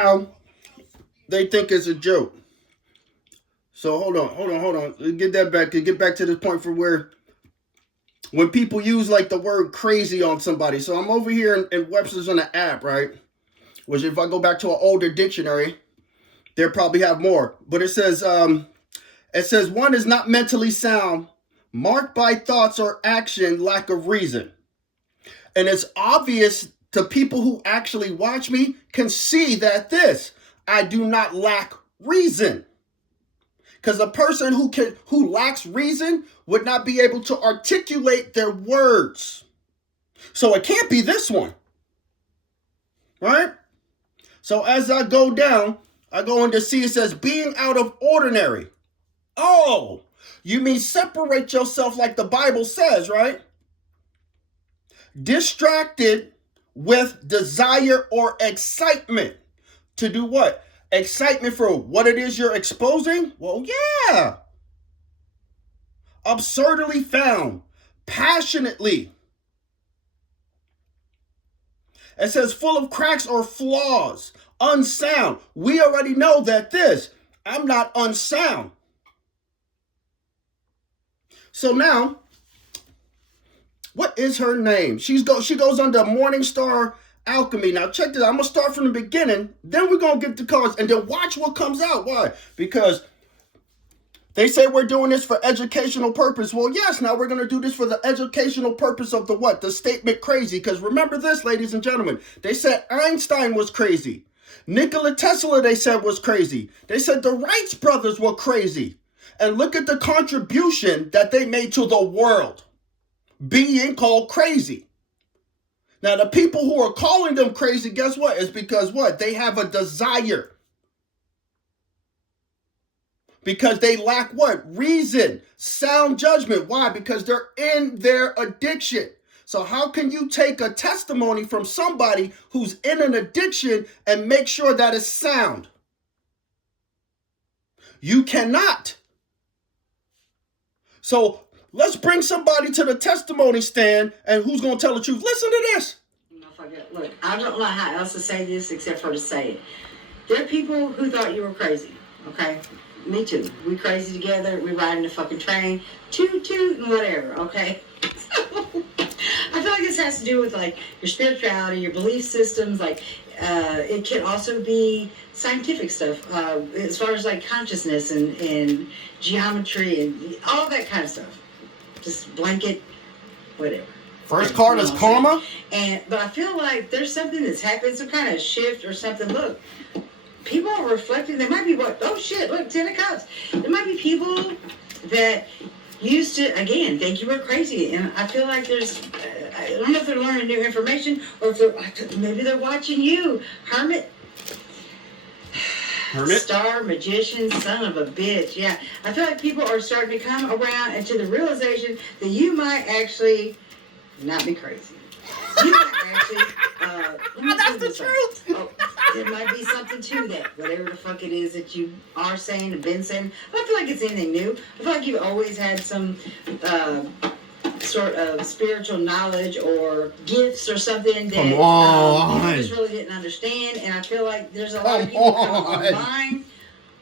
how they think it's a joke. So hold on. Let's get that back. Get back to this point for where when people use like the word crazy on somebody. So I'm over here in Webster's on the app, right? Which if I go back to an older dictionary, they probably have more. But it says one is not mentally sound, marked by thoughts or action, lack of reason. And it's obvious to people who actually watch me can see that I do not lack reason. Because a person who lacks reason would not be able to articulate their words. So it can't be this one. Right? So as I go down, I go into C, it says being out of ordinary. Oh, you mean separate yourself like the Bible says, right? Distracted with desire or excitement. To do what? Excitement for what it is you're exposing? Well, yeah. Absurdly found. Passionately. It says full of cracks or flaws. Unsound. We already know that I'm not unsound. So now, what is her name? She goes under Morningstar Alchemy. Now check this out. I'm going to start from the beginning. Then we're going to get the cards. And then watch what comes out. Why? Because they say we're doing this for educational purpose. Well, yes. Now we're going to do this for the educational purpose of the what? The statement crazy. Because remember this, ladies and gentlemen. They said Einstein was crazy. Nikola Tesla, they said, was crazy. They said the Wright brothers were crazy. And look at the contribution that they made to the world. Being called crazy. Now, the people who are calling them crazy, guess what? It's because what? They have a desire. Because they lack what? Reason. Sound judgment. Why? Because they're in their addiction. So how can you take a testimony from somebody who's in an addiction and make sure that it's sound? You cannot. So let's bring somebody to the testimony stand, and who's going to tell the truth? Listen to this. Look, I don't know how else to say this except for to say it. There are people who thought you were crazy, okay? Me too. We crazy together. We ride in the fucking train. Toot, toot, and whatever, okay? So, I feel like this has to do with, like, your spirituality, your belief systems. Like, it can also be scientific stuff, as far as, like, consciousness and geometry and all that kind of stuff. Just blanket, whatever. First card is karma. But I feel like there's something that's happened, some kind of shift or something. Look, people are reflecting. There might be oh shit, look, 10 of Cups. There might be people that used to, again, think you were crazy. And I feel like there's, I don't know if they're learning new information or if maybe they're watching you. Hermit? Star, magician, son of a bitch. Yeah. I feel like people are starting to come around and to the realization that you might actually not be crazy. You might actually, that's the truth. There might be something to that. Whatever the fuck it is that you are saying and been saying. I don't feel like it's anything new. I feel like you've always had some sort of spiritual knowledge or gifts or something that you just really didn't understand. And I feel like there's a lot of people coming online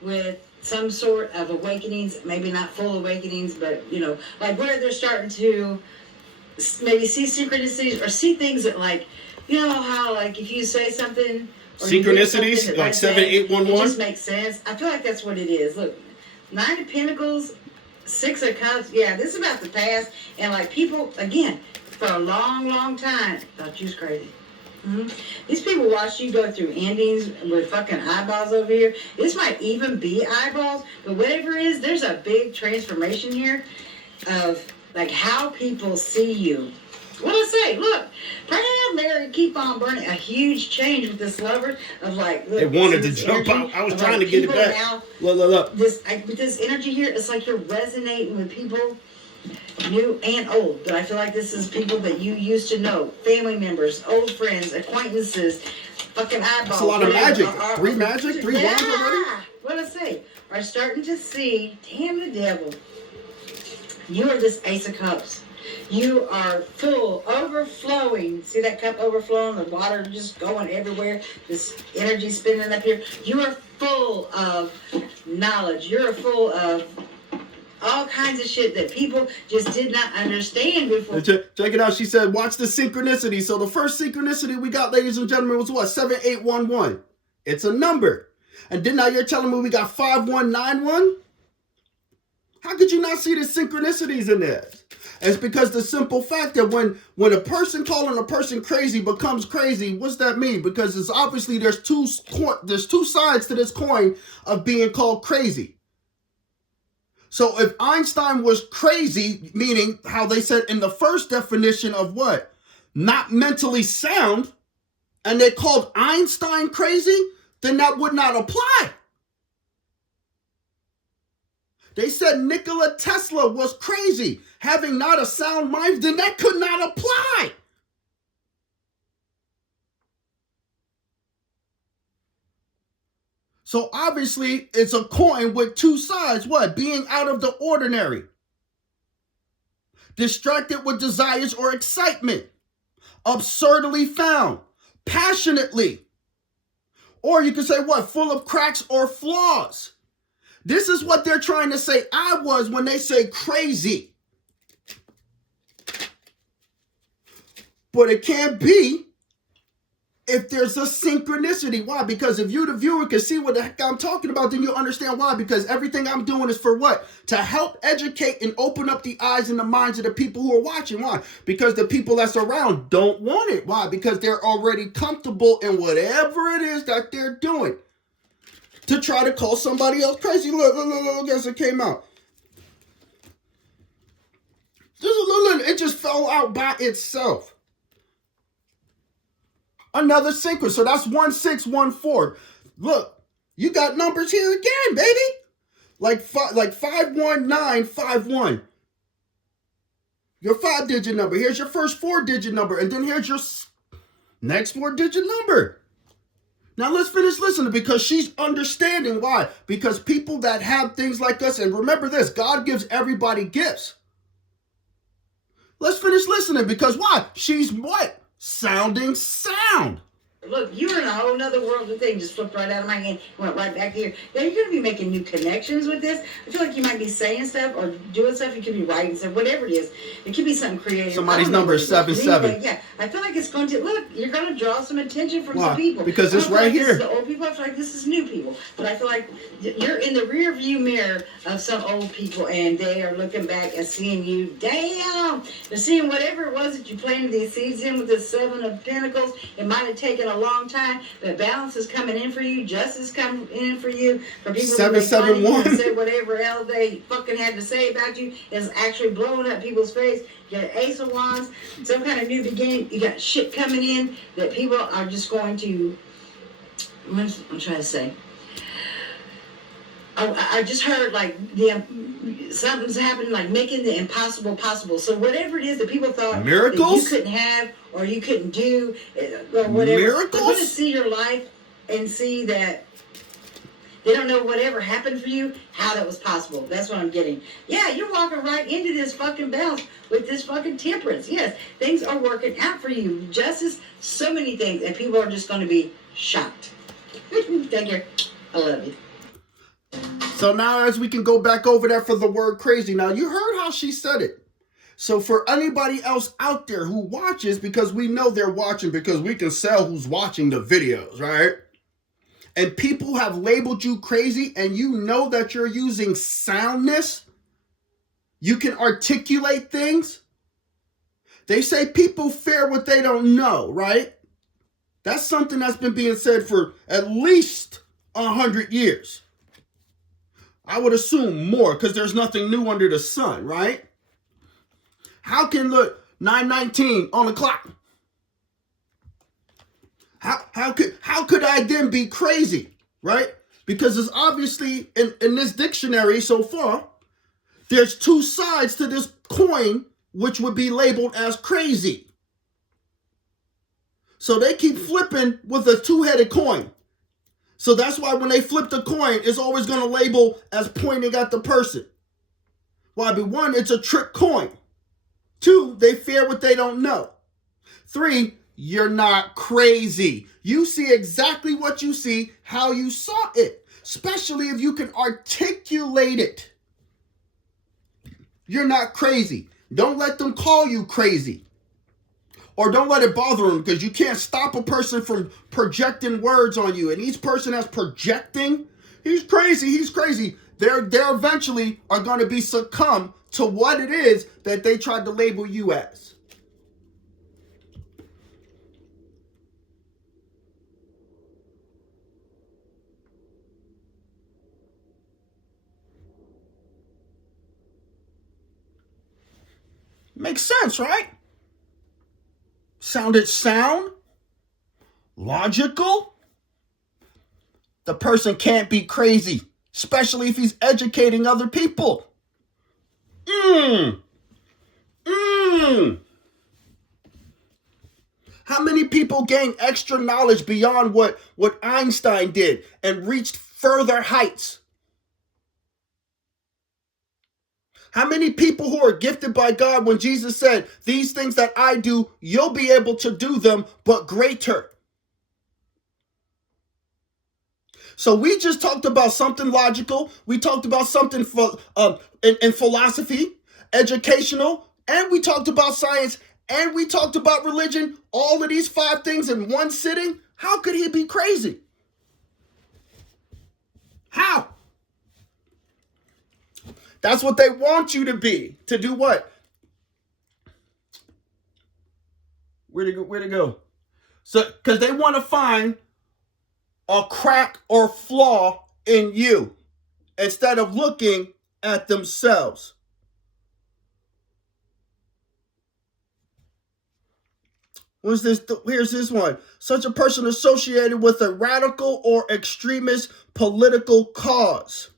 with some sort of awakenings, maybe not full awakenings, but, you know, like where they're starting to maybe see synchronicities or see things that, like, you know how, like, if you say something or synchronicities something like 7811 it just makes sense. I feel like that's what it is. Look, 9 of Pentacles, 6 of Cups. Yeah, this is about the past. And, like, people, again, for a long time thought you was crazy. Mm-hmm. These people watch you go through endings with fucking eyeballs over here. This might even be eyeballs, but whatever it is, there's a big transformation here of, like, how people see you. What I say? Look, pray Hail Mary, keep on burning. A huge change with this lover of, like, look, they wanted to jump out. I was trying to get it back. Now, look. With this energy here, it's like you're resonating with people, new and old. But I feel like this is people that you used to know, family members, old friends, acquaintances, fucking eyeballs. That's a lot of magic. Three magic? Three wands already? What I say? Are starting to see, damn the devil. You are this Ace of Cups. You are full, overflowing. See that cup overflowing? The water just going everywhere. This energy spinning up here. You are full of knowledge. You're full of all kinds of shit that people just did not understand before. Check it out. She said, watch the synchronicity. So the first synchronicity we got, ladies and gentlemen, was what? 7811. It's a number. And then now you're telling me we got 5191? How could you not see the synchronicities in this? It's because the simple fact that when a person calling a person crazy becomes crazy, what's that mean? Because it's obviously there's two sides to this coin of being called crazy. So if Einstein was crazy, meaning how they said in the first definition of what? Not mentally sound, and they called Einstein crazy, then that would not apply. They said Nikola Tesla was crazy, having not a sound mind, then that could not apply. So obviously, it's a coin with two sides. What? Being out of the ordinary. Distracted with desires or excitement. Absurdly found. Passionately. Or you could say what? Full of cracks or flaws. This is what they're trying to say I was when they say crazy. But it can't be if there's a synchronicity. Why? Because if you, the viewer, can see what the heck I'm talking about, then you'll understand why. Because everything I'm doing is for what? To help educate and open up the eyes and the minds of the people who are watching. Why? Because the people that's around don't want it. Why? Because they're already comfortable in whatever it is that they're doing to try to call somebody else crazy. Look, as it came out. It just fell out by itself. Another synchro. So that's 1614. Look, you got numbers here again, baby. Like 51951. Your 5-digit number. Here's your first 4-digit number. And then here's your next 4-digit number. Now let's finish listening because she's understanding why. Because people that have things like us, and remember this, God gives everybody gifts. Let's finish listening because why? She's what? Sounding sound. Look, you were in a whole nother world of things. Just flipped right out of my hand, went right back here. Now you're going to be making new connections with this. I feel like you might be saying stuff or doing stuff. You could be writing stuff, whatever it is. It could be something creative. Somebody's number is 77. Yeah, I feel like it's going to look. You're going to draw some attention from some people because it's right here. This is the old people. I feel like this is new people, but I feel like you're in the rear view mirror of some old people, and they are looking back and seeing you. Damn, they're seeing whatever it was that you planted these seeds in with the 7 of Pentacles. It might have taken a long time, but balance is coming in for you. Justice coming in for you. For people 771 and say whatever else they fucking had to say about you is actually blowing up people's face. You got Ace of Wands, some kind of new beginning. You got shit coming in that people are just going to. I'm trying to say. I just heard like something's happening, like making the impossible possible. So whatever it is that people thought miracles that you couldn't have or you couldn't do or whatever, miracles? They're going to see your life and see that they don't know whatever happened for you, how that was possible. That's what I'm getting. Yeah, you're walking right into this fucking balance with this fucking temperance. Yes, things are working out for you. Justice, so many things, and people are just going to be shocked. Take care. I love you. So now as we can go back over that for the word crazy. Now you heard how she said it. So for anybody else out there who watches, because we know they're watching because we can sell who's watching the videos, right? And people have labeled you crazy and you know that you're using soundness. You can articulate things. They say people fear what they don't know, right? That's something that's been being said for at least 100 years. I would assume more because there's nothing new under the sun, right? How can look 9:19 on the clock? How could I then be crazy, right? Because it's obviously in this dictionary so far, there's two sides to this coin which would be labeled as crazy. So they keep flipping with a two-headed coin. So that's why when they flip the coin, it's always going to label as pointing at the person. Why? But one, it's a trick coin. 2, they fear what they don't know. 3, you're not crazy. You see exactly what you see, how you saw it, especially if you can articulate it. You're not crazy. Don't let them call you crazy. Or don't let it bother them, because you can't stop a person from projecting words on you. And each person that's projecting, he's crazy. They're eventually are going to be succumb to what it is that they tried to label you as. Makes sense, right? Sounded sound? Logical? The person can't be crazy, especially if he's educating other people. How many people gain extra knowledge beyond what Einstein did and reached further heights? How many people who are gifted by God, when Jesus said, these things that I do, you'll be able to do them, but greater. So we just talked about something logical. We talked about something in philosophy, educational, and we talked about science, and we talked about religion. All of these 5 things in one sitting. How could he be crazy? How? That's what they want you to be. To do what? Where to go? So, because they want to find a crack or flaw in you instead of looking at themselves. What's this? Here's this one. Such a person associated with a radical or extremist political cause.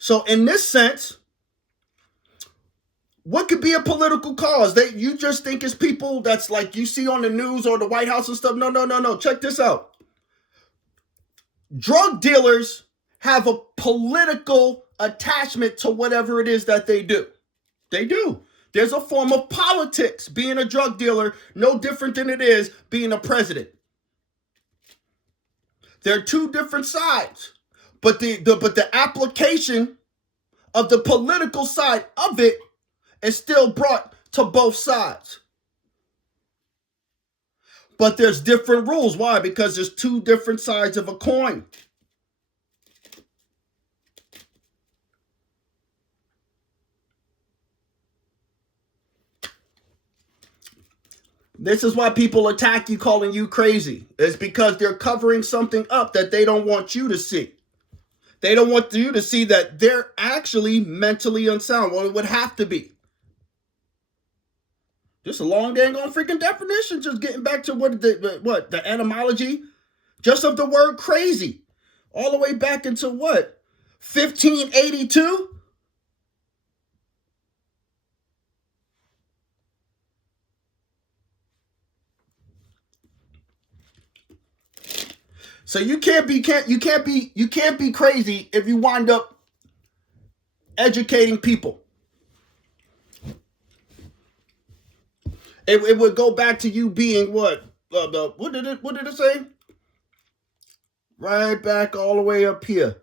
So in this sense, what could be a political cause? You just think it's people that's like you see on the news or the White House and stuff. No. Check this out. Drug dealers have a political attachment to whatever it is that they do. They do. There's a form of politics being a drug dealer, no different than it is being a president. There are 2 different sides. But the application of the political side of it is still brought to both sides. But there's different rules. Why? Because there's 2 different sides of a coin. This is why people attack you calling you crazy. It's because they're covering something up that they don't want you to see. They don't want you to see that they're actually mentally unsound. Well, it would have to be. Just a long dang on freaking definition. Just getting back to the etymology, just of the word crazy, all the way back into what, 1582. So you can't be crazy if you wind up educating people. It would go back to you being what? What did it say? Right back all the way up here.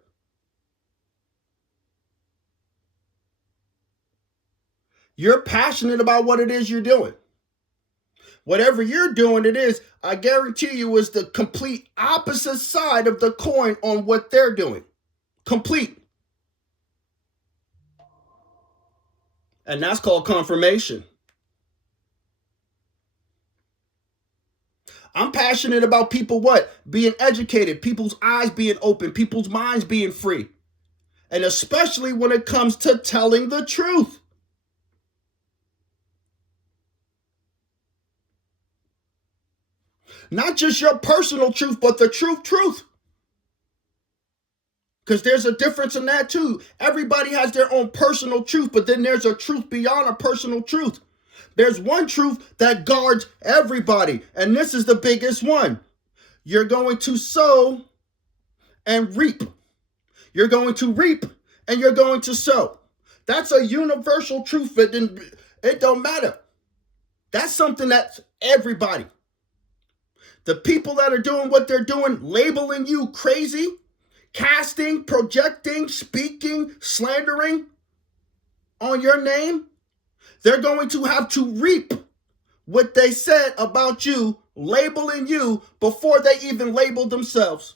You're passionate about what it is you're doing. Whatever you're doing, it is, I guarantee you, is the complete opposite side of the coin on what they're doing. Complete. And that's called confirmation. I'm passionate about people what? Being educated, people's eyes being open, people's minds being free. And especially when it comes to telling the truth. Not just your personal truth, but the truth. Because there's a difference in that too. Everybody has their own personal truth, but then there's a truth beyond a personal truth. There's one truth that guards everybody, and this is the biggest one. You're going to sow and reap. You're going to reap and you're going to sow. That's a universal truth. It don't matter. That's something that's everybody. The people that are doing what they're doing, labeling you crazy, casting, projecting, speaking, slandering on your name, they're going to have to reap what they said about you, labeling you before they even labeled themselves.